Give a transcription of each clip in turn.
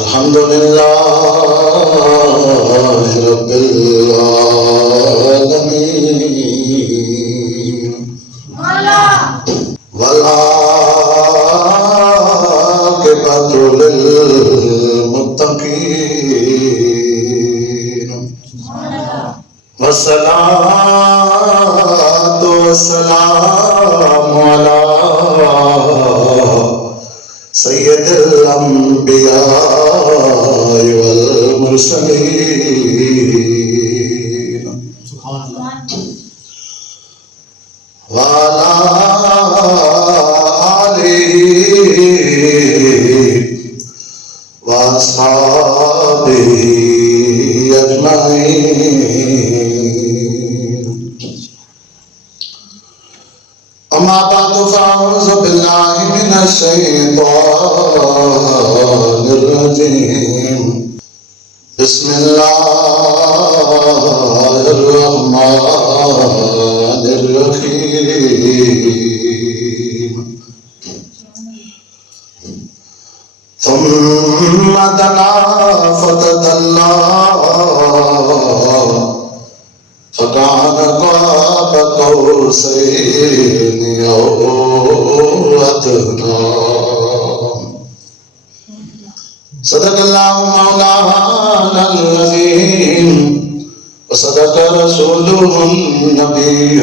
الحمدللہ رب العالمین والعاقبۃ للمتقین والصلاۃ والسلام علی سید الانبیاء والمرسلین وعلی آلہ واصحابہ اجمعین اما بعد فاعوذ باللہ من الشیطان الرجیم بسم اللہ الرحمن الرحیم ثم دنا فتدلى فكان قاب قوسين أو أدنى صدق الله مولانا العظيم وصدق رسوله النبي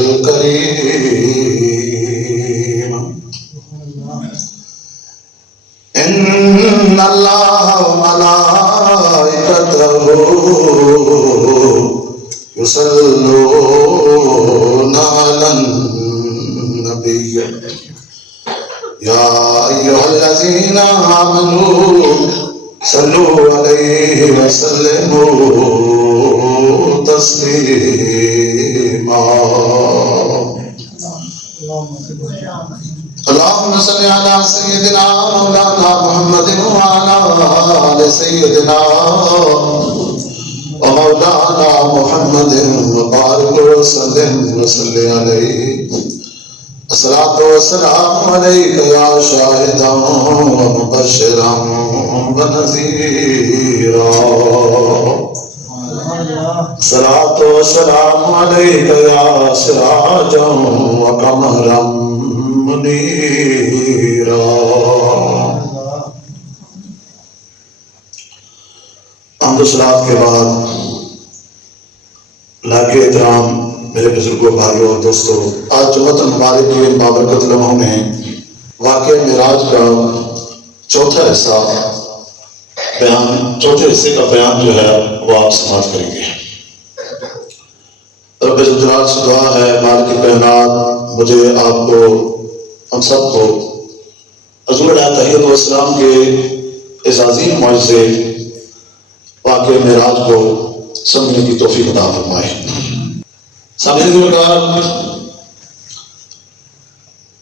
الكريم إن الله وملائكته يصلون على النبي يا أيها الذين آمنوا صلوا عليه وسلموا تسليما اللهم صل على سيدنا مولانا محمد وعلى آل سيدنا ومولانا محمد وبارك وسلم وصل عليه الصلاة والسلام عليك يا شاهدا ومبشرا ونذيرا الصلاة والسلام عليك يا سراجا وقمرا منيرا حمد و صلوات کے بعد لاکھ احترام میرے بزرگوں بھائیوں اور دوستوں، آج جمعۃ المبارک کے بابرکت لمحوں میں واقع معراج کا چوتھے حصے کا بیان جو ہے وہ آپ سماعت کریں گے۔ رب ذوالجلال سے دعا ہے مالک کائنات مجھے، آپ کو، ہم سب کو حضور علیہ تحیت والسلام کے اس عظیم معجزے واقع معراج کو سمجھنے کی توفیق عطا فرمائے۔ سامعین گرامی،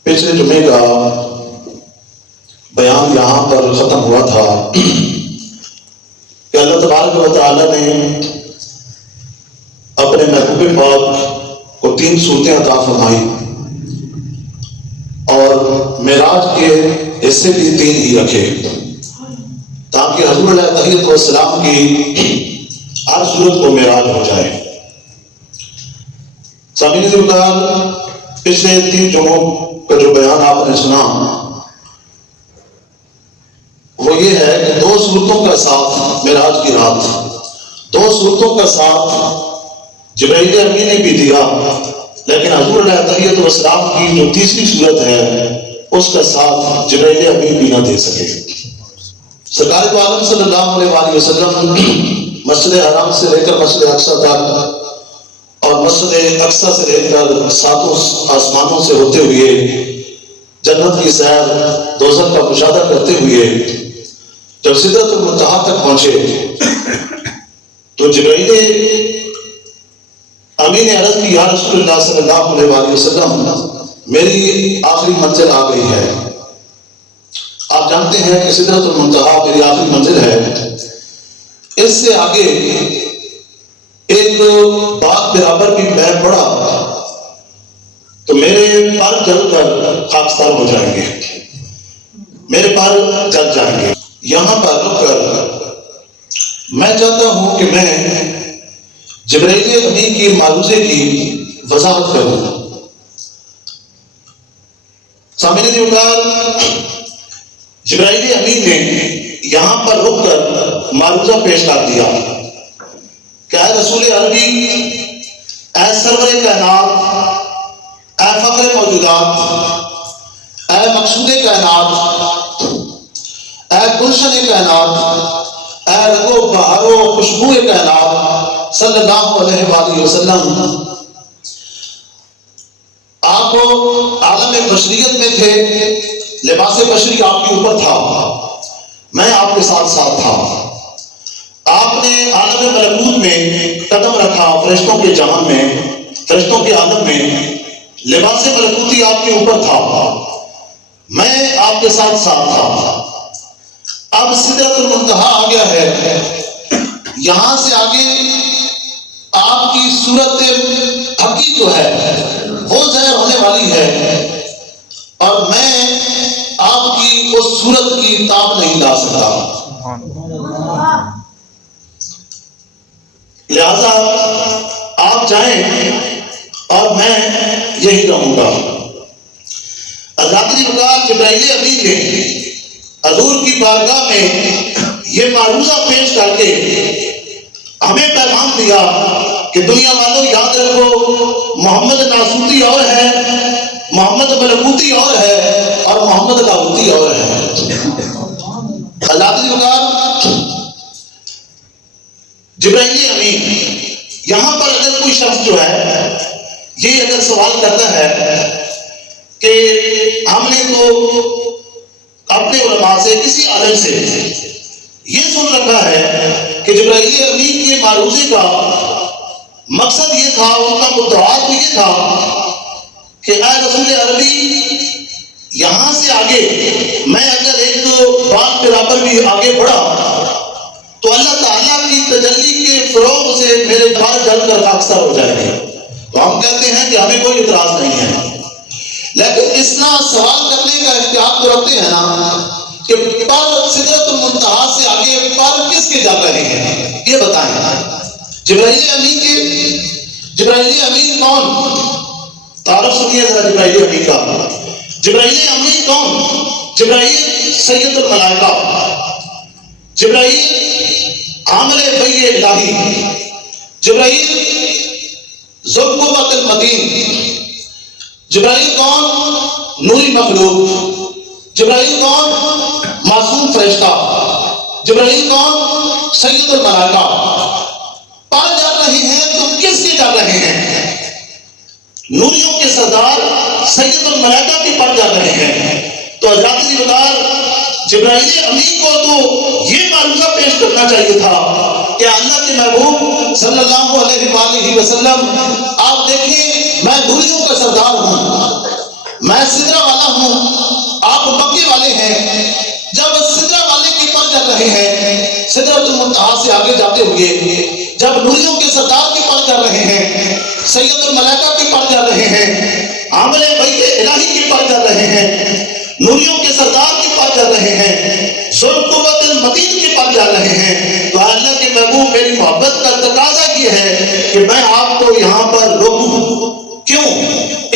پچھلے جمعے کا بیان یہاں پر ختم ہوا تھا کہ اللہ تبارک و تعالی نے اپنے محبوب پاک کو 3 صورتیں عطا فرمائی اور معراج کے حصے بھی 3 ہی رکھے تاکہ حضور علیہ تحیت والسلام کی ہر صورت کو معراج ہو جائے۔ سامعین عزیز، پچھلے 3 جمعوں کا جو بیان آپ نے سنا وہ یہ ہے کہ 2 صورتوں کا ساتھ معراج کی رات، 2 صورتوں کا ساتھ جبرائیل امین نے بھی دیا، لیکن حضور علیہ تحیت والسلام کی جو تیسری صورت ہے اس کا ساتھ جبرائیل امین بھی نہ دے سکے۔ سرکار دو عالم صلی اللہ علیہ وآلہ وسلم مسجد حرام سے لے کر مسجد اقصی تک اور مسجد اقصی سے لے کر 7 آسمانوں سے ہوتے ہوئے جنت کی سیر، دوزخ کا مشاہدہ کرتے ہوئے جب سدرۃ المنتہا تک پہنچے تو جبرائیل امین نے عرض کی، یا رسول اللہ صلی اللہ علیہ وآلہ وسلم، میری آخری منزل آ گئی ہے۔ آپ جانتے ہیں کہ سدرۃ المنتہا میری آخری منزل ہے، اس سے آگے ایک باغ برابر بھی میں پڑا تو میرے پر جل کر خاکستار ہو جائیں گے، میرے پر جل جائیں گے۔ یہاں پر رک کر میں چاہتا ہوں کہ میں جبرائیل امین کی معروضے کی وضاحت کروں۔ سامعین دیوکار، جبرائیل امین نے یہاں پر رک کر معروضہ پیش کر دیا کہ اے رسول عربی، اے سرور کائنات، اے فخر موجودات، اے مقصود کائنات، اے گلشن کائنات، اے رنگ و بہار و خوشبو کائنات صلی اللہ علیہ وآلہ وسلم، آپ عالم بشریت میں تھے، لباس بشری آپ کے اوپر تھا، میں آپ کے ساتھ ساتھ تھا، آپ نے عالم ملکوت میں قدم رکھا، فرشتوں کے جہان میں، فرشتوں کے عالم میں لباس ملکوتی آپ کے اوپر تھا، میں آپ کے ساتھ ساتھ تھا۔ اب سدرۃ المنتہا آ گیا ہے، یہاں سے آگے آپ کی صورت حقیقی جو ہے وہ ظاہر ہونے والی ہے، اور میں آپ کی اس صورت کی تاب نہیں لا سکتا، لہذا آپ جائیں اور میں یہی رہوں گا۔ حضرت جبرائیل امین نے حضور کی بارگاہ میں یہ معروضہ پیش کر کے ہمیں پیغام دیا کہ دنیا والوں یاد رکھو، محمد ناسوتی اور ہے، محمد ملکوتی اور ہے، اور محمد لاہوتی اور ہے۔ جبرائیل امین یہاں پر اگر کوئی شخص جو ہے یہ اگر سوال کرتا ہے کہ ہم نے تو اپنے علماء سے، کسی عالم سے یہ سن رکھا ہے کہ جبرائیل امین کے معروضے کا مقصد یہ تھا، ان کا مدعا تو یہ تھا کہ اے رسول عربی، یہاں سے آگے میں اگر ایک بات برابر بھی آگے بڑھا تو اللہ تعالیٰ کی تجلی کے فروغ سے میرے بال جل کر خاکستر ہو جائے گے۔ تو ہم کہتے ہیں کہ ہمیں کوئی اعتراض نہیں ہے، لیکن اس طرح سوال کرنے کا اختیار تو رکھتے ہیں نا کہ پر سدرۃ المنتہا سے آگے پر کس کے جا رہے ہیں، یہ بتائیں۔ جبرائیل امین کون؟ تعارف سنیے ذرا جبرائیل امین کا۔ جبرائیل امین کون؟ جبرائیل سید الملائکہ، جبرائیل عامل وحی الہی، جبرائیل ذو القوۃ المتین۔ جبرائیل کون؟ نوری مخلوق۔ جبرائیل کون؟ معصوم فرشتہ۔ جبرائیل کون؟ سید الملائکہ۔ پر جا رہے ہیں تو کس کے جا رہے ہیں؟ نوریوں کے سردار سید الملائکہ کے پر جا رہے ہیں۔ تو حضرات جبرائیل امین کو تو یہ معروضہ پیش کرنا چاہیے تھا کہ اللہ کے محبوب صلی اللہ علیہ وآلہ وسلم، آپ دیکھیں میں نوریوں کا سردار ہوں، میں سدرہ والا ہوں، آپ مکے والے ہیں۔ جب سدرہ والے کے پر جا رہے ہیں، سدرۃ المنتہا سے آگے جاتے ہوئے جب نوریوں کے سردار کے پر جا رہے ہیں، سید الملائکہ کے پر جا رہے ہیں، عامل وحی الہی کے پر جا رہے ہیں، نوریوں کے سردار کے پر جا رہے ہیں، ذو القوۃ المتین کے پر جا رہے ہیں، تو اللہ کے محبوب میری محبت کا تقاضا یہ ہے کہ میں آپ کو یہاں پر روکوں۔ کیوں؟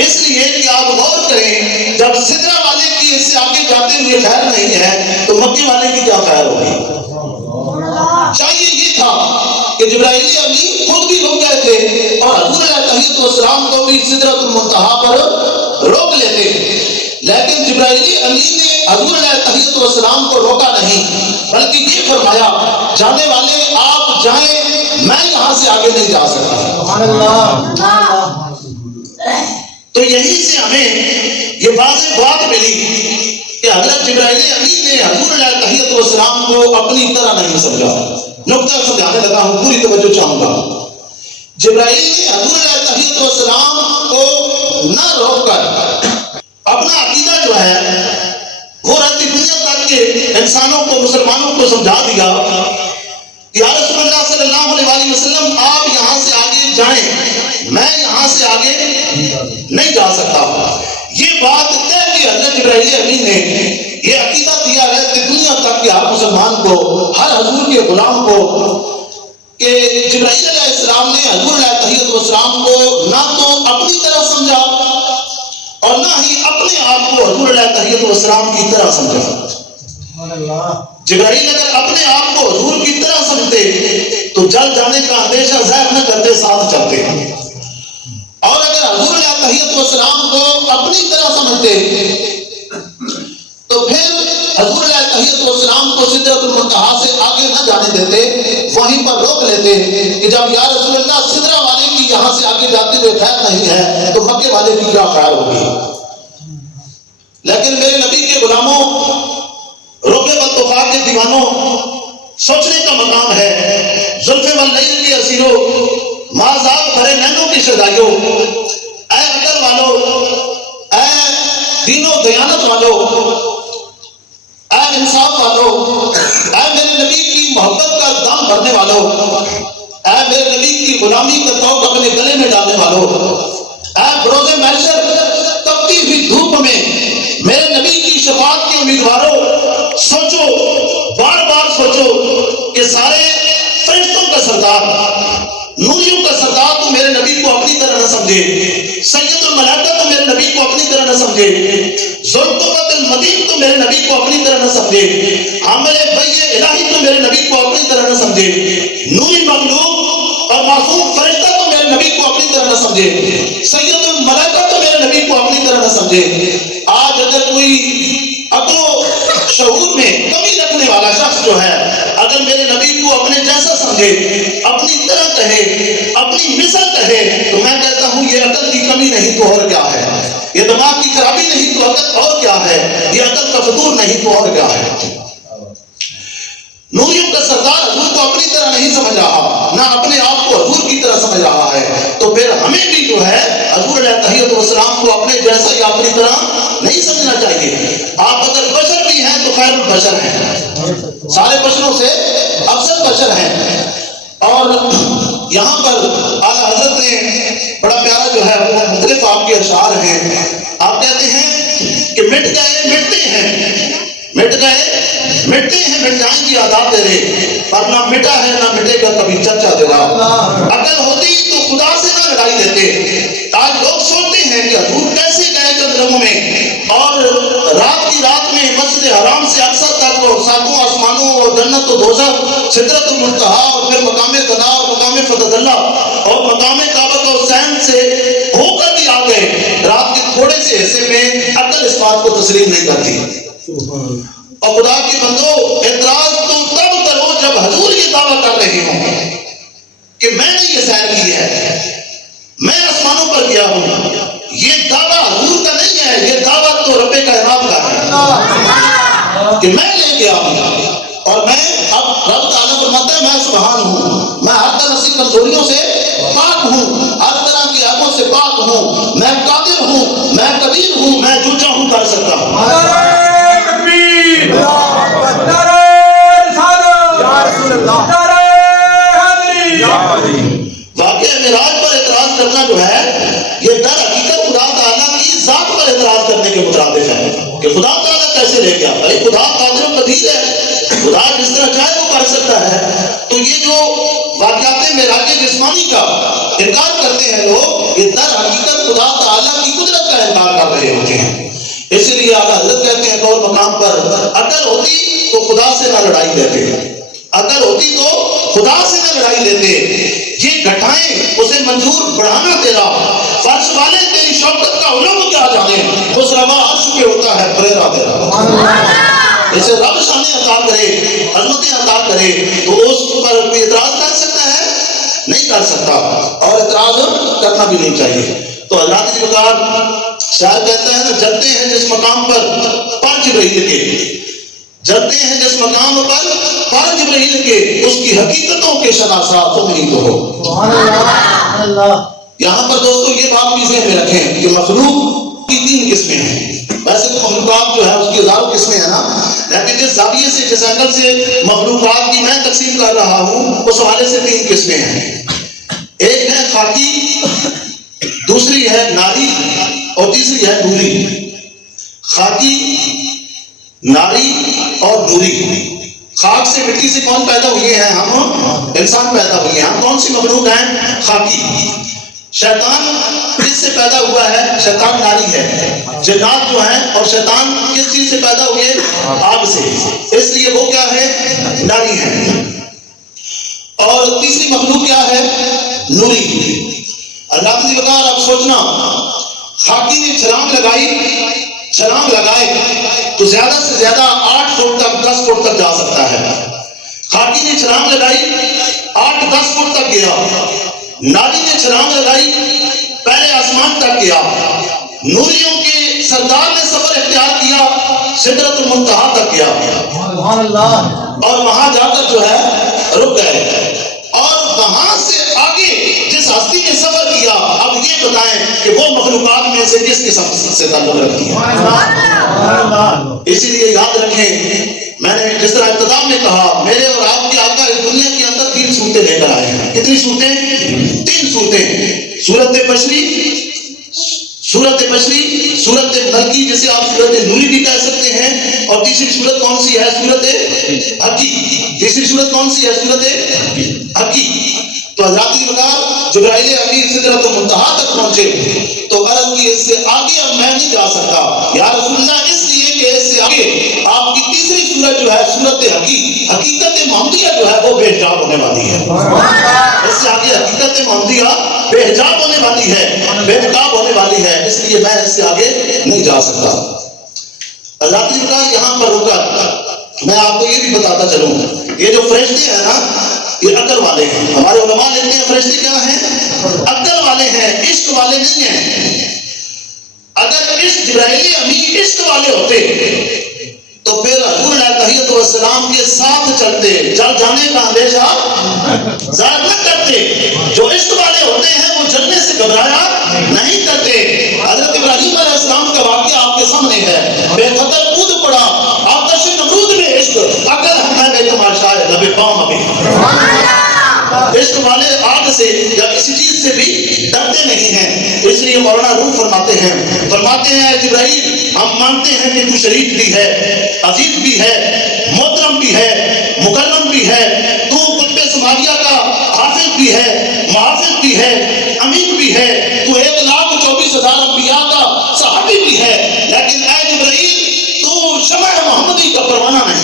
اس لیے کہ آپ غور کریں، جب سدرہ والے کی اس سے آگے جاتے ہوئے خیر نہیں ہے تو مکے والے کی کیا خیر ہوگی؟ چاہیے یہ تھا کہ جبرائیل امین خود بھی رک گئے تھے اور حضور علیہ تحیۃ والسلام کو بھی سدرۃ المنتہا پر روک لیتے، لیکن جبرائیل امین نے حضور علیہ تحیۃ والسلام کو روکا نہیں، بلکہ یہ فرمایا جانے والے آپ جائیں، میں یہاں سے آگے نہیں جا سکتا۔ سبحان اللہ۔ تو یہیں سے ہمیں یہ واضح بات ملی کہ حضرت جبرائیل امین نے حضور علیہ تحیۃ والسلام کو اپنی طرح نہیں سمجھا۔ نقطہ سمجھانے لگا ہوں، پوری توجہ چاہوں گا۔ جبرائیل نے حضور علیہ تحیۃ والسلام کو نہ روک کر اپنا عقیدہ جو ہے وہ رہتی دنیا تک کے انسانوں کو، مسلمانوں کو سمجھا دیا کہ یا رسول اللہ صلی اللہ علیہ وسلم، آپ یہاں سے آگے جائیں، میں یہاں سے آگے نہیں جا سکتا۔ یہ بات طے کی حضرت جبرائیل امین نے یہ عقیدہ دیا ہے کہ دنیا تک کے ہر مسلمان کو، ہر حضور کے غلام کو، کہ جبرائیل علیہ السلام نے حضور علیہ تحیۃ والسلام کو نہ تو اپنی طرح سمجھا اور نہ ہی اپنے آپ کو حضور علیہ تحیۃ والسلام کی طرح سمجھا۔ جبرائیل اگر اپنے آپ کو حضور کی طرح سمجھتے تو جل جانے کا اندیشہ ظاہر نہ کرتے، ساتھ چلتے، اور اگر حضور علیہ تحیۃ والسلام کو اپنی طرح سمجھتے تو پھر حضور علیہ تحیۃ والسلام کو سدرۃ المنتہا سے آگے نہ جانے دیتے، وہیں پر روک لیتے کہ جب یا رسول اللہ سدرہ والے کی یہاں سے آگے جاتے ہوئے خیر نہیں ہے تو مکے والے کی کیا خیر ہوگی۔ لیکن میرے نبی کے غلاموں، رکے والطفا کے دیوانوں، سوچنے کا مقام ہے۔ زلف واللیل کی اسیروں، مازاد بھرے نینوں کی شدائیوں، اے عقل والو، اے دین و دیانت والو، اے انصاف والو، اے میرے نبی کی محبت کا دام بھرنے والو، اے میرے نبی کی غلامی کا توق اپنے گلے میں ڈالنے والو، اے بروز محشر تپتی ہوئی دھوپ میں میرے نبی کی شفاعت کے امیدواروں، سوچو، بار بار سوچو کہ سارے فرشتوں کا سردار، نوریوں کا سردار تو میرے نبی کو اپنی طرح نہ سمجھے، سید الملائکہ تو میرے نبی کو اپنی طرح نہ سمجھے، ذوالقوت المتین تو میرے نبی کو اپنی طرح نہ سمجھے، حامل بیع الہی تو میرے نبی کو اپنی طرح نہ سمجھے، نوری مخلوق اور معصوم فرشتہ تو میرے نبی کو اپنی طرح نہ سمجھے، سید الملائکہ تو میرے نبی کو اپنی طرح نہ سمجھے۔ آج اگر کوئی عقل و شعور میں کمی رکھنے والا شخص جو ہے اگر میرے نبی کو اپنے جیسا سمجھے، اپنی طرح کہے، اپنی مثل کہے، تو میں کہتا ہوں یہ عقل کی کمی نہیں تو اور کیا ہے، یہ دماغ کی خرابی نہیں تو عقل اور کیا ہے، یہ عقل کا فطور نہیں تو اور کیا ہے۔ نوریوں کا سردار حضور کو اپنی طرح نہیں سمجھ رہا، نہ اپنے آپ کو حضور کی طرح سمجھ رہا ہے، تو پھر ہمیں بھی جو ہے حضور علیہ تحیۃ والسلام کو اپنے جیسا یا اپنی طرح نہیں سمجھنا چاہیے۔ آپ اگر بشر بھی ہیں تو خیر البشر ہیں، سارے بشروں سے افضل بشر ہیں۔ اور یہاں پر اعلیٰ حضرت نے بڑا پیارا جو ہے وہ مختلف آپ کے اشعار ہیں۔ آپ کہتے ہیں کہ مٹ گئے مٹتے ہیں، مٹ گئے مٹتے ہیں، مٹ جائیں گی عادات تیرے، پر نہ مٹا ہے نہ مٹے گا کبھی چرچا تیرا۔ عقل ہوتی تو خدا سے نہ لڑائی دیتے۔ آج لوگ سوچتے ہیں کہ حضور کیسے گئے چند لمحوں میں، اور رات کی رات میں مسجد حرام سے اقصی تک اور ساتوں آسمانوں اور جنت و دوزخ، سدرۃ المنتہا اور پھر مقام دنا اور مقام فتح اللہ اور مقام کعبۃ حسین سے ہو کر بھی آ گئے۔ رات کے تھوڑے سے حصے میں عقل اس بات کو تسلیم نہیں کرتی۔ اور خدا کے بندو، اعتراض تو تب کرو جب حضور یہ دعویٰ کر رہے ہوں کہ میں نے یہ سیر کی ہے، میں آسمانوں پر گیا ہوں۔ یہ دعویٰ حضور کا نہیں ہے، یہ دعویٰ تو رب کائنات کا ہے کہ میں لے گیا ہوں، اور میں اب رب تعالیٰ فرماتا ہے میں سبحان ہوں، میں ہر طرح سے کمزوریوں سے پاک ہوں، ہر طرح کے عیبوں سے پاک ہوں، میں قادر ہوں، میں قدیر ہوں، میں جو چاہوں کر سکتا ہوں۔ واقعہ معراج پر اعتراض کرنا جو ہے یہ در حقیقت خدا تعالیٰ کی ذات پر اعتراض کرنے کے مترادف ہے کہ خدا تعالیٰ کیسے لے گیا؟ بھائی خدا قادر و قدیر ہے، خدا جس طرح چاہے وہ کر سکتا ہے۔ تو یہ جو واقعات معراج جسمانی کا انکار کرتے ہیں لوگ، یہ در حقیقت خدا تعالیٰ کی قدرت کا انکار کر رہے ہوتے ہیں۔ اسی لیے اعلیٰ حضرت کہتے ہیں اور مقام پر عقل ہوتی تو خدا سے نہ لڑائی دیتے، عقل ہوتی تو خدا سے نہ لڑائی دیتے۔ یہ گھٹائیں اسے منظور بڑھانا تیرا، فرش والے تیری شوکت کا علم کیا جانے، اس روا عرش پہ ہوتا ہے پریرا تیرا۔ اسے رب شانے عطا کرے، عظمتیں عطا کرے، تو اس پر کوئی اعتراض کر سکتا ہے؟ نہیں کر سکتا، اور اعتراض کرنا بھی نہیں چاہیے۔ تو حضرات کی بکار شاید کہتا ہے نا، جلتے ہیں جس مقام پر جبرائیل کے، جلتے ہیں جس مقام پر جبرائیل کے، اس کی حقیقتوں کے شناسا تم ہی تو ہو۔ یہاں پر دوستو یہ بات بھی ذہن میں رکھیں کہ مخلوق کی 3 قسمیں ہیں۔ ویسے تو مخلوقات جو ہے اس کی ہزاروں قسمیں ہیں نا، لیکن جس زاویے سے، جس اینگل سے مخلوقات کی میں تقسیم کر رہا ہوں، اس حوالے سے 3 قسمیں ہیں۔ ایک ہے خاکی، دوسری ہے ناری اور تیسری ہے نوری. خاکی، ناری اور نوری. خاک سے مٹی سے کون پیدا ہوئے ہیں؟ ہم انسان پیدا ہوئے ہیں. ہم کون سی مخلوق ہیں؟ خاکی. شیطان کس سے پیدا ہوا ہے؟ شیطان ناری ہے. جنات جو ہیں اور شیطان کس چیز سے پیدا ہوئے؟ آگ سے. اس لیے وہ کیا ہے؟ ناری ہے. اور تیسری مخلوق کیا ہے؟ نوری. اللہ کی بکار آپ سوچنا، خاکی نے چھلانگ لگائے تو زیادہ سے زیادہ 8 فٹ تک 10 فٹ تک جا سکتا ہے. خاکی نے چھلانگ لگائی 8-10 فٹ تک گیا. ناری نے چھلانگ لگائی پہلے آسمان تک گیا. نوریوں کے سردار نے سفر اختیار کیا سدرۃ المنتہا تک گیا اور وہاں جا کر جو ہے رک گئے. اور وہاں سے آگے جس ہستی نے سفر کیا، اب یہ بتائیں کہ وہ مخلوقات میں سے کس قسم سے تعلق رکھتی ہے. اسی لیے یاد رکھیں، میں نے جس طرح ابتدا میں کہا، میرے اور آپ کے آقا اس دنیا کے اندر 3 صورتیں لے کر آئے ہیں. کتنی صورتیں؟ 3 صورتیں. صورت بشری، صورت ملکی جسے آپ صورت نوری بھی کہہ سکتے ہیں، اور تیسری صورت کون سی ہے؟ صورت حقی. تیسری صورت کون سی ہے؟ صورت حقی. تو حضرات بکار جبرائیل امین سدرۃ المنتہا تک پہنچے تو عرض کی اس سے آگے اب میں نہیں جا سکتا یا رسول اللہ، اس لیے کہ اس سے آگے آپ کی تیسری صورت جو ہے صورت حقیقت محمدیہ جو ہے وہ بے حجاب ہونے والی ہے. اس سے آگے حقیقت محمدیہ بے حجاب ہونے والی ہے، بے نقاب ہونے والی ہے. اس لیے میں اس سے آگے نہیں جا سکتا. حضرات بکار یہاں پر رکا، میں آپ کو یہ بھی بتاتا چلوں، یہ جو فرشتے ہیں نا، یہ عقل والے ہیں. ہمارے علماء لیتے ہیں فرشتے کیا ہیں؟ عقل والے ہیں، عشق والے نہیں ہیں. اگر جبرائیل امین عشق والے ہوتے تو پھر حضور علیہ تحیت والسلام کے ساتھ چلتے، جل جانے کا اندیشہ ظاہر نہ کرتے. جو عشق والے ہوتے ہیں وہ جلنے سے گھبرایا نہیں کرتے. حضرت ابراہیم علیہ السلام کا واقعہ آپ کے سامنے ہے. بے خطر کود پڑا آتش نمرود میں عشق، اگر ہم بے تماشا ہے لبے پاؤں ابھی. عشق والے آگ سے یا کسی چیز سے بھی ڈرتے نہیں ہیں. اس لیے مولانا روح فرماتے ہیں جبرائیل، ہم مانتے ہیں کہ تو شریف بھی ہے، عزیز بھی ہے، محترم بھی ہے، مکرم بھی ہے، تو قطب سماویہ کا حافظ بھی ہے، محافظ بھی ہے، امین بھی ہے، تو 1,24,000 انبیاء کا صحابی بھی ہے. لیکن اے جبرائیل، تو شمع محمدی کا پروانہ نہیں.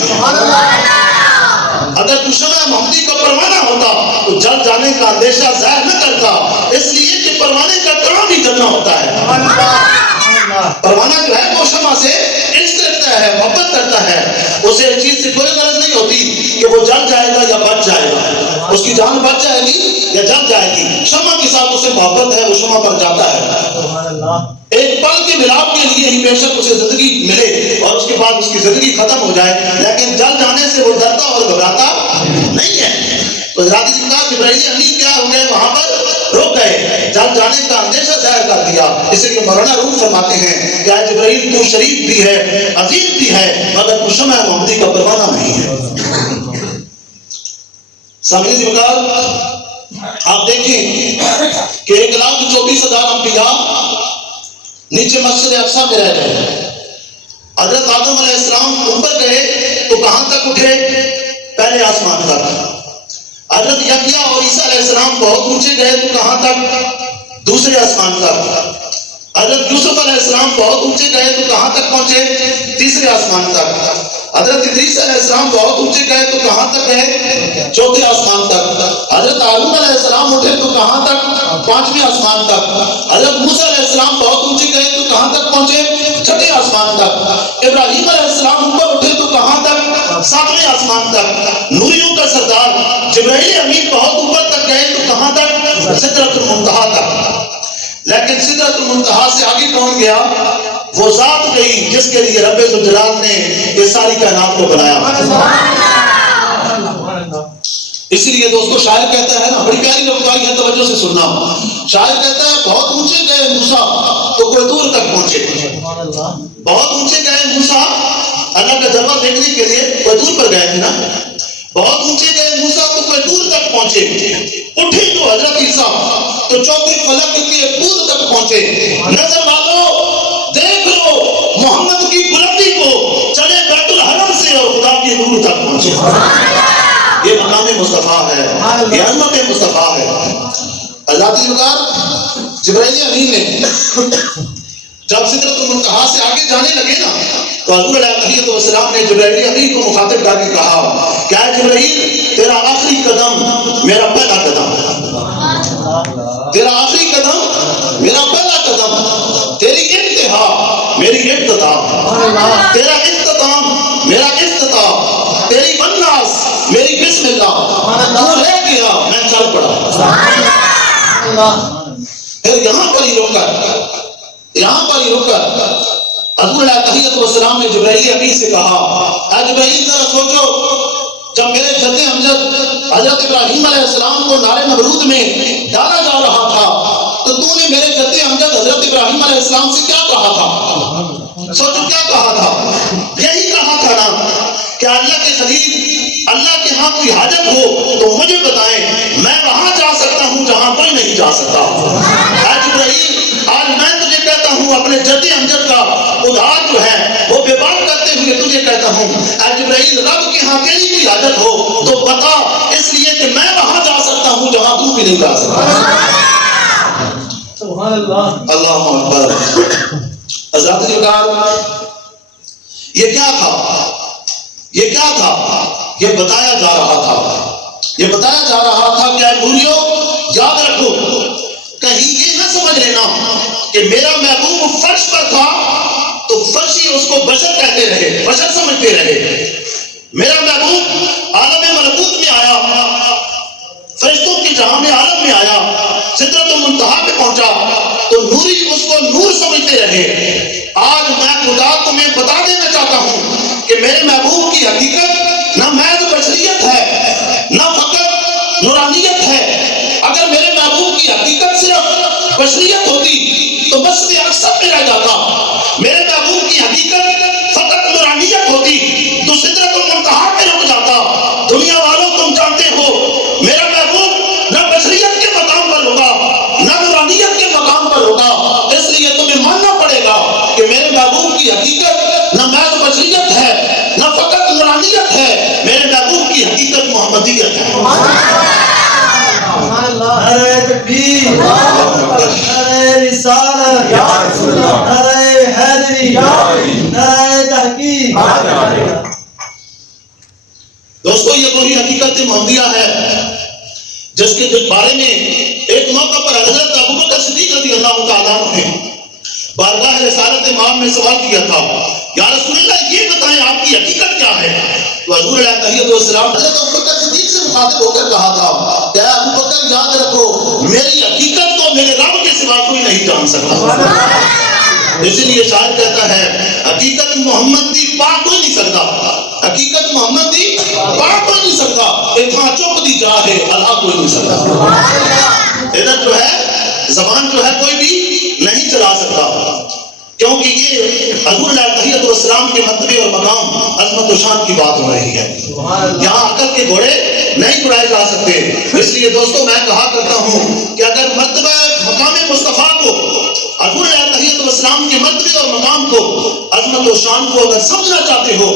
اگر تو شمع محمدی کا پروانہ ہوتا تو جل جانے کا اندیشہ ظاہر نہ کرتا، اس لیے کہ پروانے کا کام ہی جلنا ہوتا ہے. پروانہ جو ہے وہ شمع سے عشق رکھتا ہے، محبت کرتا ہے. اسے اس چیز سے کوئی غرض نہیں ہوتی کہ وہ جل جائے گا یا بچ جائے گا، اس کی جان بچ جائے گی یا جل جائے گی. شمع کے ساتھ اسے محبت ہے، وہ شمع پر جاتا ہے. ایک پل کے ملاپ کے لیے ہی بے شک اسے زندگی ملے اور اس کے بعد اس کی زندگی ختم ہو جائے، لیکن جل جانے سے وہ ڈرتا اور گھبراتا نہیں ہے. تو حضرات جبرائیل امین کیا ہو گئے؟ وہاں پر رک گئے، جل جانے کا اندیشہ ظاہر کر دیا. اس لیے مولانا روح فرماتے ہیں کہ جبرائیل تو شریف بھی ہے، عزیز بھی ہے، مگر تو شمع محمدی کا پروانہ نہیں ہے. سامعین وقار، آپ دیکھیں کہ 1,24,000 انبیاء نیچے مسجد اقصی میں رہ گئے. حضرت آدم علیہ السلام اوپر گئے تو کہاں تک اٹھے؟ پہلے آسمان تک. حضرت یحییٰ اور عیسیٰ علیہ السلام بہت اونچے گئے تو کہاں تک؟ دوسرے آسمان تک. حضرت یوسف علیہ السلام بہت اونچے گئے تو کہاں تک پہنچے؟ تیسرے آسمان تک. حضرت ادریس علیہ السلام بہت اونچے گئے تو کہاں تک گئے؟ چوتھے آسمان تک. حضرت ہارون علیہ السلام اٹھے تو کہاں تک؟ 5ویں آسمان تک. حضرت موسیٰ علیہ السلام بہت اونچے گئے تو کہاں تک پہنچے؟ 6 آسمان تک. ابراہیم علیہ السلام اوپر اٹھے تو کہاں تک؟ 7ویں آسمان تک. نوریوں کا سردار جبرائیل امین بہت اوپر تک گئے تو کہاں تک؟ سدرۃ المنتہا تک. لیکن سدرۃ المنتہا سے آگے کون گیا؟ وہ ذات گئی جس کے لیے رب ذوالجلال نے یہ ساری کائنات کو بنایا. اسی لیے دوستو شاعر کہتا ہے نا، بڑی پیاری لفظائی ہے، توجہ سے سننا. شاعر کہتا ہے بہت اونچے گئے موسیٰ تو کوئی دور تک پہنچے. بہت اونچے گئے موسیٰ اللہ کا جلوہ دیکھنے کے لیے، کوئی دور پر گئے تھے نا. بہت اونچے گئے موسیٰ تو کوئی دور تک پہنچے. اٹھے تو تو حضرت عیسیٰ تو چوتھے فلک کے بوند تک پہنچے. نظر والو دیکھ لو محمد کی بلندی کو، چلے بیت الحرم سے اور خدا کے نور تک پہنچے. یہ مقام مصطفیٰ ہے، یہ عظمت مصطفیٰ ہے. حضرت جبرائیل امین نے جب سدرۃ المنتہا سے آگے جانے لگے نا تو حضور علیہ السلام نے جبرائیل امین کو مخاطب کر کے کہا کیا ہے جبرائیل، تیرا آخری قدم میرا پہلا قدم، تیرا آخری قدم میرا پہلا قدم، تیری انتہا میری ابتدا، تیرا اختتام میرا افتتاح، تیری والناس میری بسم اللہ. تو رہ گیا میں چل پڑا. پھر یہاں پر ہی رک کر حضور علیہ السلام نے جبرائیل امین سے کہا اے جبرائیل ذرا سوچو، جب میرے جد امجد حضرت ابراہیم علیہ السلام کو نار نمرود میں ڈالا جا رہا تھا تو تو نے میرے جد امجد حضرت ابراہیم علیہ السلام سے کیا کہا تھا؟ سوچو کیا کہا تھا؟ یہی کہا تھا نا کہ اللہ کے خلیل، اللہ کے ہاں کوئی حاجت ہو تو مجھے بتائیں، میں وہاں جا سکتا ہوں جہاں کوئی نہیں جا سکتا. اے جبرائیل آج میں تجھے کہتا ہوں اپنے جد امجد کا ادھار جو ہے وہ بے بات کرتے ہوئے تجھے کہتا ہوں اے جبرائیل رب کے ہاں تیری کوئی حاجت ہو تو بتا، اس لیے کہ میں وہاں جا سکتا ہوں جہاں تو بھی نہیں جا سکتا. سبحان اللہ، اللہ اکبر. حضرت یہ کیا تھا؟ یہ کیا تھا؟ یہ بتایا جا رہا تھا، یہ بتایا جا رہا تھا کہ اے موریو یاد رکھو، کہیں یہ نہ سمجھ لینا کہ میرا محبوب فرش پر تھا تو فرشی اس کو بشر کہتے رہے، بشر سمجھتے رہے. میرا محبوب عالم ملکوت میں آیا، فرشتوں کے جہاں میں عالم میں آیا، سدرۃ المنتہا پہ پہنچا تو نوری اس کو نور سمجھتے رہے. آج میں خدا تمہیں بتا دینا چاہتا ہوں کہ میرے محبوب کی حقیقت نہ محض بشریت ہے نہ فقط نورانیت ہے. اگر میرے محبوب کی حقیقت صرف بشریت ہوتی تو مسجد اقصی میں رہ جاتا. میرے محبوب کی حقیقت فقط نورانیت ہوتی تو سدرۃ المنتہا پہ رک جاتا. دنیا والوں تم جانتے ہو میرا محبوب نہ بشریت کے مقام پر ہوگا نہ نورانیت کے مقام پر ہوگا. اس لیے تمہیں ماننا پڑے گا کہ میرے محبوب کی حقیقت نہ محض بشریت ہے نہ فقط نورانیت ہے، میرے محبوب کی حقیقت محمدیت ہے. نعرہ تکبیر، نعرہ رسالت، نعرہ حیدری، نعرہ تحقیق. دوستو یہ وہی حقیقت محمدیہ ہے جس کے بارے میں ایک موقع پر حضرت ابوبکر صدیق رضی اللہ تعالیٰ عنہ نے بارگاہ رسالت امام میں سوال کیا تھا یا رسول اللہ یہ بتائیں آپ کی حقیقت کیا ہے؟ تو حضور علیہ السلام حضرت ابوبکر صدیق سے مخاطب ہو کر کہا تھا کہ ابوبکر یاد رکھو میری حقیقت کو میرے رب کے سوا کوئی نہیں جان سکتا. اسی لیے شاعر کہتا ہے حقیقت محمد دی پا کوئی نہیں سکتا، حقیقت محمد دی پا کوئی نہیں سکتا، ایک ہاں چپ دی جا ہے اللہ کوئی نہیں سکتا. ادھر جو ہے زبان جو ہے کوئی بھی نہیں چلا سکتا کیونکہ یہ حضور علیہ السلام کے مرتبے اور مقام عظمت و شان کی بات ہو رہی ہے. یہاں عقل کے گھوڑے نہیں اڑائے جا سکتے. اس لیے دوستو میں کہا کرتا ہوں کہ اگر مرتبہ مقام مصطفیٰ کو حضور علیہ السلام کے مرتبے اور مقام کو عظمت و شان کو اگر سمجھنا چاہتے ہو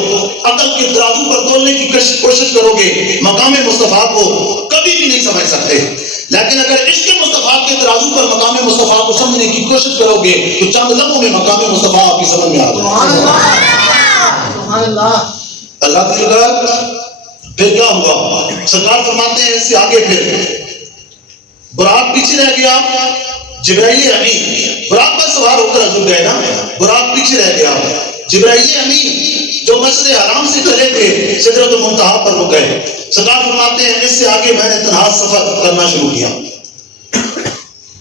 عقل کے ترازو پر تولنے کی کوشش کرو گے مقام مصطفیٰ کو کبھی بھی نہیں سمجھ سکتے. لیکن اگر عشق مصطفیٰ کے ترازو پر مقام مصطفیٰ کو سمجھنے کی کوشش کرو گے تو چند لمحوں میں مقام مصطفیٰ آپ کی سمجھ میں آ جائے. اللہ پھر کیا ہوا؟ سرکار فرماتے ہیں اس سے آگے پھر براق پیچھے رہ گیا. جبرائیل امین براق پر سوار ہو کر حضور گئے نا، براق پیچھے رہ گیا. جبرائیل امین جو مسجد حرام سے چلے تھے سدرۃ المنتہا پر رک گئے. سرکار فرماتے ہیں اس سے آگے میں نے تنہا سفر کرنا شروع کیا.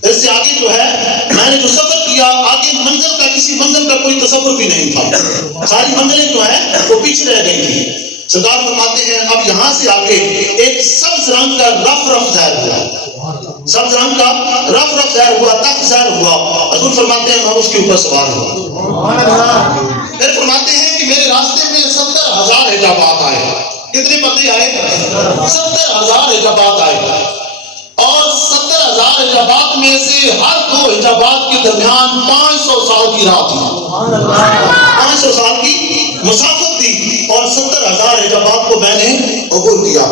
اس سے آگے جو ہے میں نے جو سفر کیا آگے منزل کا کسی منزل کا کوئی تصور بھی نہیں تھا، ساری منزلیں جو ہیں وہ پیچھے رہ گئی تھی. سرکار فرماتے ہیں اب یہاں سے آگے ایک سبز رنگ کا رف ظاہر ہوا، سبز رنگ کا رف ظاہر ہوا، تخت ظاہر ہوا. حضور فرماتے ہیں میں اس کے اوپر سوار ہوا. پھر فرماتے ہیں کہ میرے راستے میں 70,000 حجابات آئے. کتنے بندے آئے؟ 70,000 حجابات آئے. اور 70,000 حجابات میں سے ہر 2 حجابات کے درمیان 500 سال کی راہ تھی. 500 سال کی مسافت تھی اور 70,000 حجابات کو میں نے عبور کیا.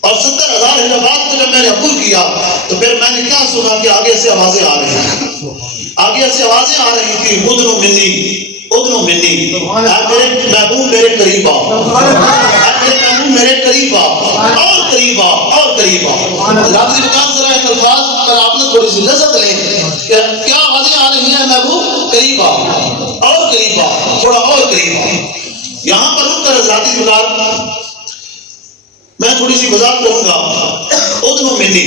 اور 70,000 حجابات کو جب میں نے عبور کیا تو پھر میں نے کیا سنا کہ آگے سے آوازیں آ رہی ہیں. آگے سے آوازیں آ رہی تھی ادنو منی ادنو منی، میرے محبوب میرے قریب آ، میرے محبوب میرے قریب آ، اور قریب آ، اور قریب آ. حضرات مقام ذرا ان الفاظ پر آپ نے تھوڑی سی لذت لیں کہ کیا آوازیں آ رہی ہیں محبوب قریب آ، اور قریب آ، تھوڑا اور قریب آ. یہاں پر رک کر حضرات مقام میں تھوڑی سی وضاحت کروں گا. ادنو منی،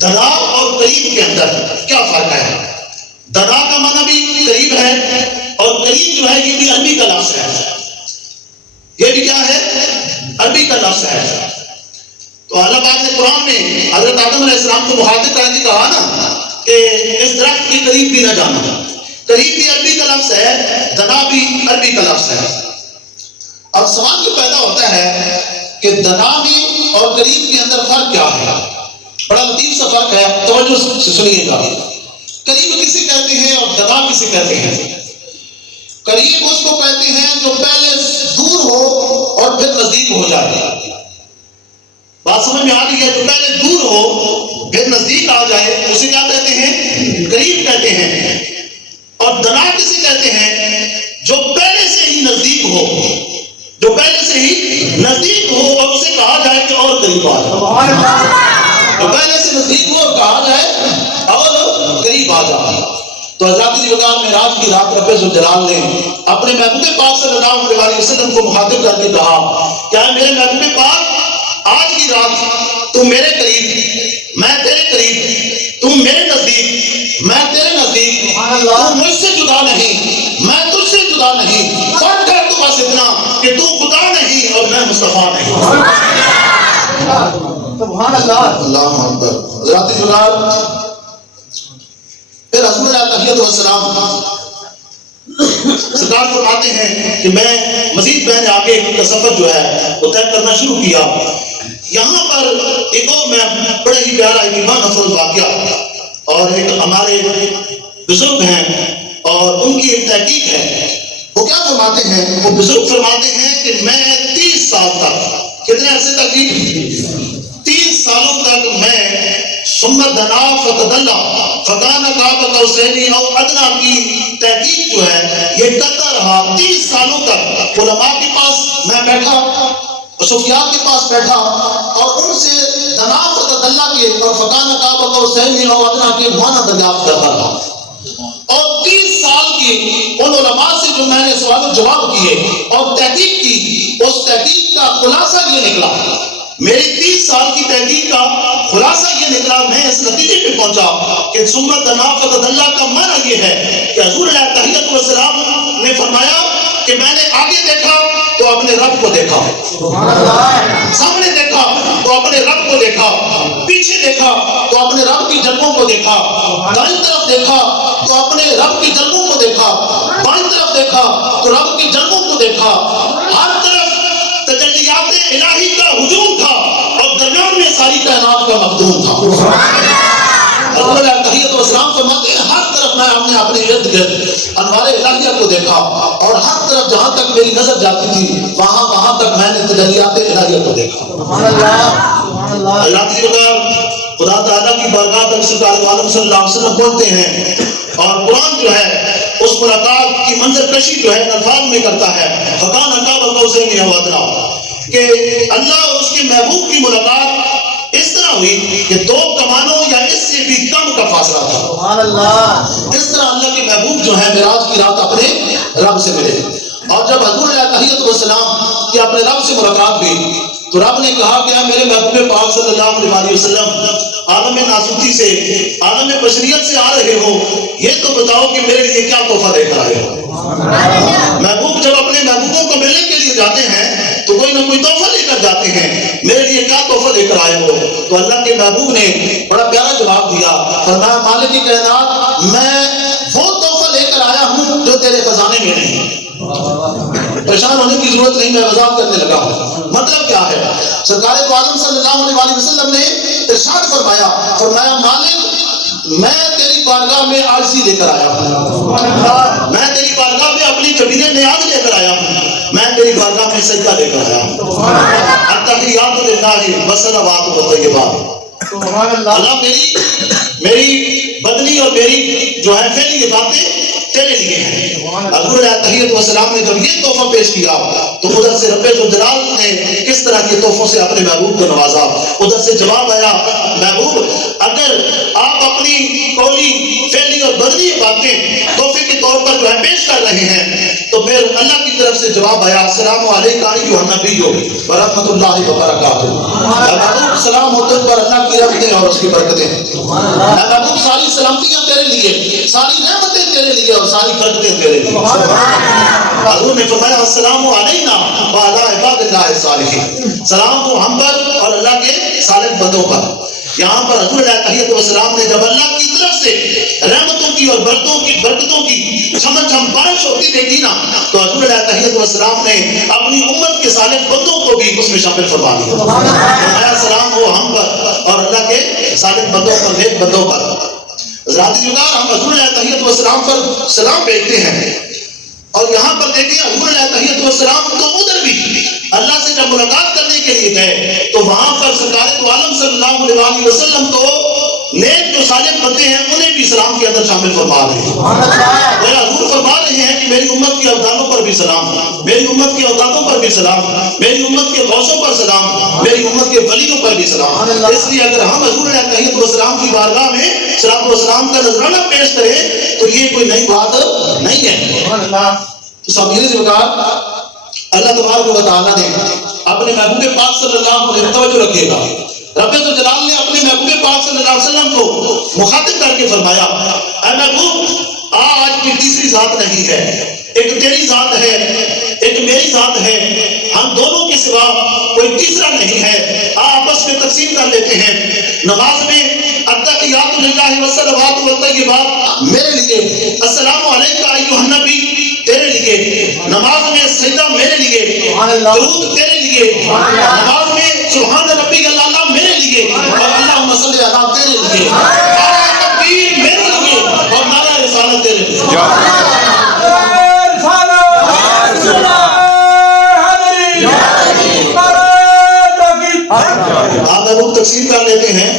دنا اور قریب کے اندر کیا فرق ہے؟ دنا کا معنی بھی قریب ہے اور قریب جو ہے یہ بھی عربی کا لفظ ہے. یہ بھی کیا ہے؟ عربی کا لفظ ہے. تو اللہ پاک نے قرآن میں حضرت آدم علیہ السلام کو مخاطب کر کے کہا نا کہ اس درخت کے قریب بھی نہ جانا. قریب بھی عربی کا لفظ ہے، دنا بھی عربی کا لفظ ہے. اب سوال یہ پیدا ہوتا ہے کہ دنا بھی اور قریب کے اندر فرق کیا ہے؟ بڑا لطیف سا فرق ہے، توجہ سے سنیے گا. قریب کسے کہتے ہیں اور دنا کسے کہتے ہیں؟ قریب اس کو کہتے ہیں جو پہلے دور ہو اور پھر نزدیک ہو جائے. بات سمجھ میں آ رہی ہے؟ جو پہلے دور ہو پھر نزدیک آ جائے اسے کیا کہتے ہیں؟ قریب کہتے ہیں. اور دنا کسے کہتے ہیں؟ جو پہلے سے ہی نزدیک ہو، جو پہلے سے ہی نزدیک ہو اور اسے کہا جائے کہ اور قریب آ جائے. تو پہلے سے نزدیک ہو اور کہا جائے اور قریب آ جائے. تو حضرات وقار معراج کی رات رب ذوالجلال نے اپنے محبوب پاک صلی اللہ علیہ وسلم کو مخاطب کر کے کہا کہ اے میرے محبوب پاک، آج کی رات تم میرے قریب، میں تیرے قریب، تم میرے نزدیک، میں تیرے نزدیک، تم مجھ سے جدا نہیں، میں تجھ سے جدا نہیں. فرق ہے تو بس اتنا کہ تو خدا نہیں اور میں مصطفیٰ نہیں. سبحان اللہ. اللہ اکبر. حضرات وقار پھر حضور علیہ تحیت والسلام سرکار فرماتے ہیں کہ میں مزید میں نے آگے کا سفر جو ہے وہ طے کرنا شروع کیا. یہاں پر ایک اور میں بڑا ہی پیارا ایمان افروز واقعہ اور ایک ہمارے بزرگ ہیں اور ان کی ایک تحقیق ہے. وہ کیا فرماتے ہیں؟ وہ بزرگ فرماتے ہیں کہ میں 30 سال تک، کتنے عرصے تک؟ 30 سالوں تک میں سمت دنا فتدلہ فکان قاب قوسین او ادنیٰ کی تحقیق جو ہے یہ کرتا رہا. 30 سالوں تک علماء کے پاس میں بیٹھا، صوفیاء کے پاس بیٹھا اور ان سے دنا فتدلہ کے اور فکان قاب قوسین او ادنیٰ کے معنی دریافت کرتا رہا. اور 30 سال کی ان علماء سے جو میں نے سوال و جواب کیے اور تحقیق کی، اس تحقیق کا خلاصہ یہ نکلا، میری 30 سال کی تحقیق کا خلاصہ یہ نکلا، میں اس نتیجے پہ پہنچا کہ سمت دنا فتدلہ کا معنی یہ ہے کہ حضور علیہ تحیت والسلام نے فرمایا کہ میں نے آگے دیکھا تو اپنے رب کو دیکھا، سامنے دیکھا تو اپنے رب کو دیکھا، پیچھے دیکھا تو اپنے رب کی جنگوں کو دیکھا، دائیں طرف دیکھا تو اپنے رب کی جنگوں کو دیکھا، بائیں طرف دیکھا تو رب کی جنگوں کو دیکھا. ہر طرف تجلیات الہی کا ہجوم تھا اور درمیان میں ساری کائنات کا مخدوم تھا. حضور علیہ تحیت والسلام فرماتے ہیں ہر طرف میں ہم نے اپنے ارد گرد انوار الہیہ کو دیکھا اور ہر طرف جہاں تک میری نظر جاتی تھی وہاں تک میں نے تجلیات الہیہ کو دیکھا. اللہ کی بار خدا تعالیٰ کی بارگاہ تک سرکار عالم صلی اللہ علیہ وسلم پہنچتے ہیں اور قرآن جو ہے اس ملاقات کی منظر کشی جو ہے الفاظ میں کرتا ہے فکان قاب قوسین او ادنیٰ، کہ اللہ اور اس کے محبوب کی ملاقات اس طرح ہوئی کہ 2 کمانوں یا اس سے بھی کم کا فاصلہ تھا. سبحان اللہ. اس طرح اللہ کے محبوب جو ہے معراج کی رات اپنے رب سے ملے. اور جب حضور علیہ تحیت والسلام کی اپنے رب سے ملاقات ہوئی تو رب نے کہا کہ میرے محبوب پاک صلی اللہ علیہ وسلم عالم ناسوتی سے، عالم بشریت سے آ رہے ہو، یہ تو بتاؤ کہ میرے لیے کیا تحفہ لے کر آئے ہو. محبوب جب اپنے محبوبوں کو ملنے کے لیے جاتے ہیں تو کوئی نہ کوئی تحفہ لے کر جاتے ہیں، میرے لیے کیا تحفہ لے کر آئے ہو؟ تو اللہ کے محبوب نے بڑا پیارا جواب دیا، فرمایا مالک کی کائنات میں وہ تحفہ لے کر آیا ہوں جو تیرے خزانے میں نہیں. تو پریشان ہونے کی ضرورت نہیں، میں وضاحت کرنے لگا ہوں۔ مطلب کیا ہے؟ سرکار دو عالم صلی اللہ علیہ وسلم نے ارشاد فرمایا مالک میں تیری بارگاہ میں عاجزی لے کر آیا ہوں، میں تیری بارگاہ میں اپنی کبیر نیاز لے کر آیا ہوں، میں تیری بارگاہ میں سجدہ لے کر آیا ہوں۔ التحیات للہ والصلوات والطیبات، اللہ میری بدنی اور میری جو ہے فعلی باتیں تیرے لیے ہیں۔ حضور علیہ التحیت والسلام نے جب یہ تحفہ پیش کیا تو ادھر سے رب ذوالجلال نے کس طرح کے تحفوں سے اپنے محبوب کو نوازا۔ ادھر سے جواب آیا محبوب اگر آپ اپنی قولی فعلی اور بدنی باتیں تحفے کے طور پر جو ہے پیش کر رہے ہیں تو پھر اللہ کی طرف سے جواب آیا السلام علیکم ایھا النبی ورحمۃ اللہ وبرکاتہ۔ محبوب سلام ہو تم پر اللہ کی رحمتیں اور اس کی برکتیں۔ محبوب ساری سلامتیاں تیرے لیے، ساری رحمتیں تیرے لیے اور ساری برکتیں تیرے لیے۔ حضور نے فرمایا السلام علینا وعلی عباد اللہ الصالحین، سلام ہو ہم پر اور اللہ کے صالح بندوں پر۔ یہاں پر حضور علیہ التحیت والسلام نے جب اللہ کی طرف سے رحمتوں کی اور برکتوں کی چھمن چھم بارش ہوتی دیکھی نا تو حضور علیہ التحیت والسلام نے اپنی امت کے صالح بندوں کو بھی اس میں شامل فرما لیا۔ فرمایا سلام ہو ہم پر اور اللہ کے صالح بندوں پر، نیک بندوں پر۔ حضرات دیوار ہم حضور علیہ التحیت والسلام پر سلام بھیجتے ہیں اور یہاں پر دیکھیں حضور علیہ التحیت والسلام تو ادھر بھی اللہ سے جب ملاقات کرنے کے لیے گئے تو وہاں پر سرکار دو عالم صلی اللہ علیہ وسلم تو نیک جو صالح بندے ہیں انہیں بھی سلام کے اندر شامل فرما رہے ہیں۔ حضور فرما رہے ہیں کہ میری امت کے ابدالوں پر بھی سلام، میری امت کے اولادوں پر بھی سلام، میری امت کے غوثوں پر سلام، میری امت کے ولیوں پر بھی سلام۔ اس لیے اگر ہم حضور علیہ التحیت والسلام کی بارگاہ میں صلاۃ و سلام کا نذرانہ پیش کریں تو یہ کوئی نئی بات نہیں ہے۔ تو سامعین وقار اللہ تبارک و تعالیٰ نے اپنے محبوب پاک صلی اللہ علیہ وسلم توجہ رکھیے گا، رب ذوالجلال نے اپنے محبوب پاک صلی اللہ علیہ وسلم کو مخاطب کر کے فرمایا اے محبوب آج کی تیسری ذات نہیں ہے، ایک تیری ذات ہے ایک میری ذات ہے، ہم دونوں کے سوا کوئی تیسرا نہیں ہے، آپس میں تقسیم کر لیتے ہیں۔ نماز میں التحیات للہ والصلوات والطیبات میرے لیے، السلام علیکم ایھا النبی تیرے لیے، نماز میں سجدہ میرے لیے، درود تیرے لیے، نماز میں سبحان ربی اللہ میرے لیے اور اللہم صلی علی تیرے لیے، نعرہ تکبیر میرے لیے اور نعرہ رسالت تیرے لیے۔ آپ لوگ تقسیم کر لیتے ہیں،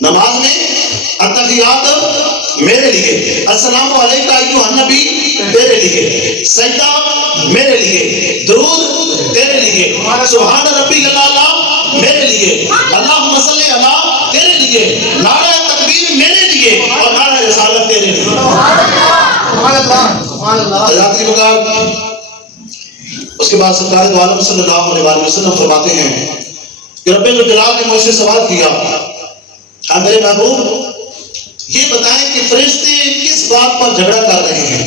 نماز میں التحیات میرے لیے، السلام علیکم ایھا النبی تیرے لیے، سجدہ میرے لیے، درود تیرے لیے، سبحان ربی اللہ میرے لیے، اللہم صلی علی تیرے لیے، نعرہ تکبیر میرے لیے اور نعرہ رسالت تیرے لیے۔ حضرات وقار اس کے بعد سرکار دو عالم صلی اللہ علیہ وسلم فرماتے ہیں کہ رب ذوالجلال نے مجھ سے سوال کیا اے میرے محبوب یہ بتائیں کہ فرشتے کس بات پر جھگڑا کر رہے ہیں،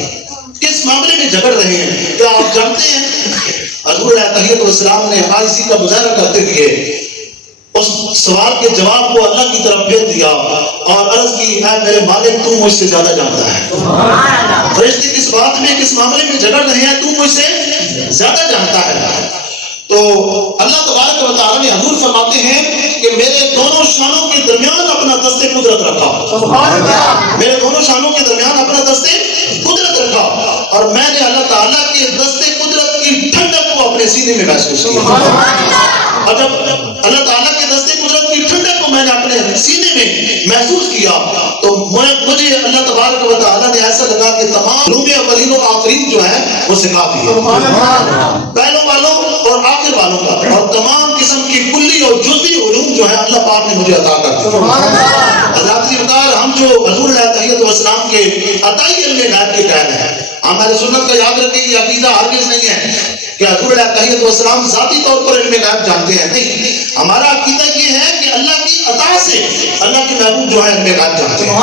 کس معاملے میں جھگڑ رہے ہیں، کیا آپ جانتے ہیں؟ حضور علیہ التحیت والسلام نے عاجزی کا مظاہرہ کرتے ہوئے اس سوال کے جواب کو اللہ کی طرف بھیج دیا اور عرض کی اے میرے مالک تو مجھ سے زیادہ جانتا ہے، فرشتے کس بات میں کس معاملے میں جھگڑ رہے ہیں تو مجھ سے زیادہ جانتا ہے۔ تو اللہ تبارک و تعالیٰ نے حضور فرماتے ہیں کہ میرے دونوں شانوں کے درمیان اپنا دست قدرت رکھا، میرے دونوں شانوں کے درمیان اپنا دست قدرت رکھا اور میں نے اللہ تعالیٰ کے دست قدرت کی ٹھنڈک کو اپنے سینے میں محسوس کیا، اور جب اللہ تعالیٰ کے دست قدرت کی ٹھنڈک کو میں نے اپنے سینے میں محسوس کیا تو مجھے اللہ تبارک و تعالیٰ نے ایسا لگا کہ تمام علوم اولین و آخرین جو ہے وہ سکھا دیے، پہلوں والوں اور آخر والوں کا، اور تمام قسم کی کلی اور جزوی علوم جو ہے اللہ پاک نے مجھے عطا کر دیا۔ حضرات وقار ہم جو حضور علیہ التحیت والسلام کے عطائی علم غیب کے قائل ہیں، ہمارے سنت کا یاد رکھیں یہ عقیدہ ہرگز نہیں ہے کہ حضور علیہ التحیت والسلام ذاتی طور پر علم غیب جانتے ہیں، نہیں، ہمارا عقیدہ یہ ہے کہ اللہ کی عطا سے اللہ کے محبوب جو ہے علم غیب جانتے ہیں،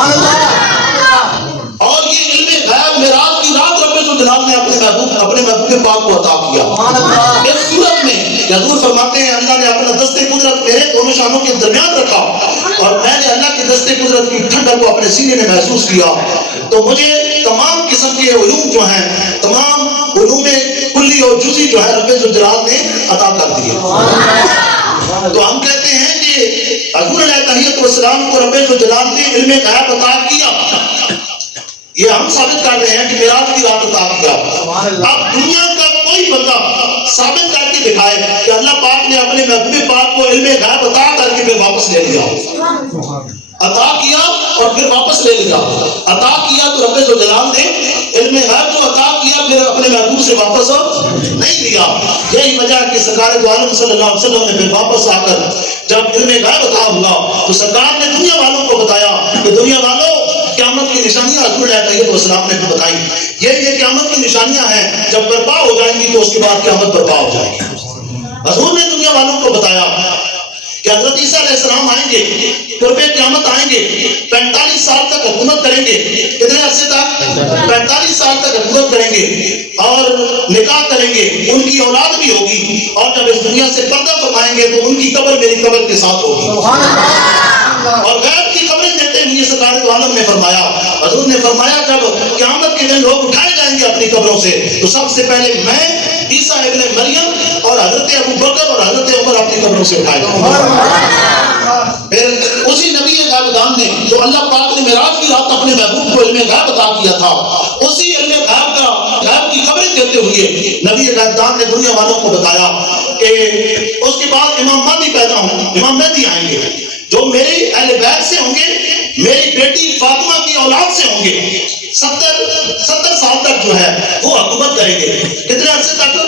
اور یہ علم غیب معراج کی رات رب ذوالجلال نے اپنے محبوب پاک کو عطا کیا اس صورت میں کہ حضور فرماتے ہیں اللہ نے اپنا دست قدرت میرے دونوں شانوں کے درمیان رکھا اور میں نے اللہ کی دست قدرت کی ٹھنڈک کو اپنے سینے میں محسوس کیا تو مجھے تمام قسم کے علوم جو ہیں، تمام علوم کلی اور جزئی جو ہے رب ذوالجلال نے عطا کر دیے۔ تو ہم کہتے ہیں کہ حضور علیہ تحیت والسلام کو رب ذوالجلال نے علم غیب عطا کیا، یہ ہم ثابت کر رہے ہیں کہ معراج کی رات عطا کیا۔ اب دنیا کا کوئی بندہ ثابت کر کے دکھائے کہ اللہ پاک نے اپنے محبوب پاک کو علم غیب عطا کر کے پھر واپس لے لیا، عطا کیا اور پھر واپس لے لیا۔ عطا کیا تو رب ذوالجلال نے علم غیب جو عطا کیا پھر اپنے محبوب سے واپس نہیں لیا۔ یہی وجہ ہے کہ سرکار دو عالم صلی اللہ علیہ وسلم نے پھر واپس آ کر جب علم غیب عطا ہوا تو سرکار نے دنیا والوں کو بتایا کہ دنیا والوں قیامت کی نشانیاں حضور علیہ تحیت والسلام نے بتائی، یہ قیامت کی نشانیاں ہیں، جب برپا ہو جائیں گی تو اس کے بعد قیامت برپا ہو جائے گی۔ حضور نے دنیا والوں کو بتایا کہ حضرت عیسیٰ علیہ السلام آئیں گے، قرب قیامت آئیں گے، 45 سال تک حکومت کریں گے۔ کتنے عرصے تک؟ 45 سال تک حکومت کریں گے اور نکاح کریں گے، ان کی اولاد بھی ہوگی اور جب اس دنیا سے پردہ فرمائیں گے تو ان کی قبر میری قبر کے ساتھ ہوگی۔ اور غیب کی خبریں دیتے ہوئے سرکار دو عالم نے فرمایا، حضور نے فرمایا جب قیامت کے دن لوگ اٹھائے جائیں گے اپنی قبروں سے تو سب سے پہلے میں، عیسیٰ ابن مریم اور حضرت ابو بکر اور حضرت عمر اپنی قبروں سے اٹھائے جائیں گے۔ پھر اسی نبی غیب دان نے جو اللہ پاک نے معراج کی رات اپنے محبوب کو علم غیب عطا کیا تھا، اسی علم غیب کی خبریں دیتے ہوئے نبی غیب دان نے دنیا والوں کو بتایا کہ اس کے بعد امام مہدی پیدا ہوں، امام مہدی آئیں گے جو میری اہل بیت سے ہوں گے، میری بیٹی فاطمہ کی اولاد سے ہوں گے، 70 سال تک جو ہے وہ حکومت کریں گے۔ کتنے عرصے تک؟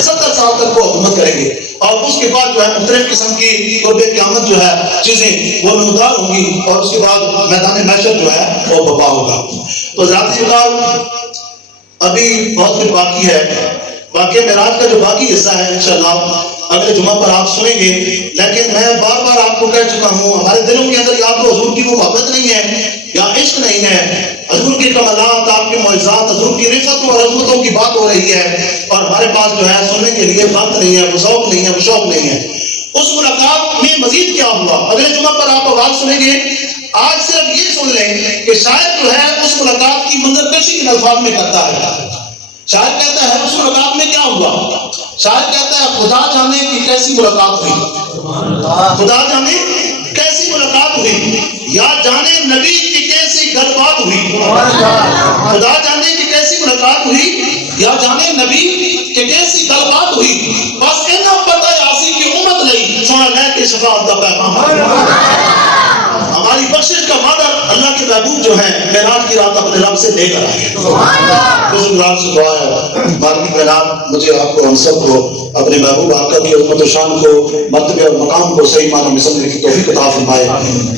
70 سال تک وہ حکومت کریں گے اور اس کے بعد جو ہے مختلف قسم کی قرب قیامت جو ہے چیزیں وہ نمودار ہوں گی اور اس کے بعد میدان محشر جو ہے وہ برپا ہوگا۔ تو ذاتی ابھی بہت کچھ باقی ہے، واقعہ معراج کا جو باقی حصہ ہے انشاءاللہ اگلے جمعہ پر آپ سنیں گے، لیکن میں بار بار آپ کو کہہ چکا ہوں ہمارے دلوں کے اندر یا تو حضور کی وہ محبت نہیں ہے یا عشق نہیں ہے۔ حضور کی کمالات، آپ کے معجزات، حضور کی رفتوں اور عظمتوں کی بات ہو رہی ہے اور ہمارے پاس جو ہے سننے کے لیے وقت نہیں ہے، وہ ذوق نہیں ہے، وہ شوق نہیں ہے۔ اس ملاقات میں مزید کیا ہوا اگلے جمعہ پر آپ آواز سنیں گے۔ آج صرف یہ سن لیں کہ شاید جو ہے اس ملاقات کی منظر کشی ان الفاظ میں کرتا ہے۔ شاید کہتا ہے اس ملاقات میں کیا ہوا، شاید کہتا ہے خدا جانے کی کیسی ملاقات ہوئی، خدا جانے کیسی ملاقات ہوئی، یا جانے نبی کی کیسی گل بات ہوئی، خدا جانے کی کیسی ملاقات ہوئی یا جانے نبی کی کیسی گل بات ہوئی، بس اتنا پتہ ہے آسی کی امت نہیں سونا لے کے شفاعت کا پیغام۔ ہماری بخشش کا وعدہ اللہ کے محبوب جو ہیں معراج کی رات اپنے رب سے لے کر آئے ہیں۔ رب سے دعا ہے مالک معراج مجھے آپ کو ہم سب کو اپنے محبوب آقا کی عظمت و شان کو، مرتبے اور مقام کو صحیح معنوں میں سمجھنے کی توفیق عطا فرمائے۔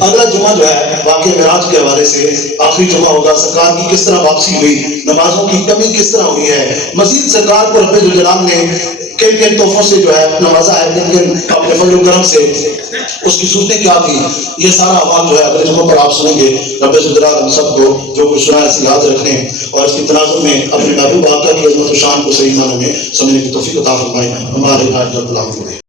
اگلا جمعہ جو ہے واقعہ معراج کے حوالے سے آخری جمعہ ہوگا، سرکار کی کس طرح واپسی ہوئی، نمازوں کی کمی کس طرح ہوئی ہے، مزید سرکار کو رب ذوالجلال نے کن کن تحفوں سے جو ہے نوازا ہے، کن کن اپنے فضل و کرم سے، اس کی صورتیں کیا تھی، یہ سارا احوال جو ہے اگلے جمعہ پر آپ سنیں گے۔ رب ذوالجلال ہم سب کو جو کچھ سنا ہے اسے یاد رکھنے اور اس کی تناظر میں اپنے محبوب آقا کی عظمت و شان کو صحیح معنوں میں سمجھنے کی توفیق عطا فرمائے۔ ہمارے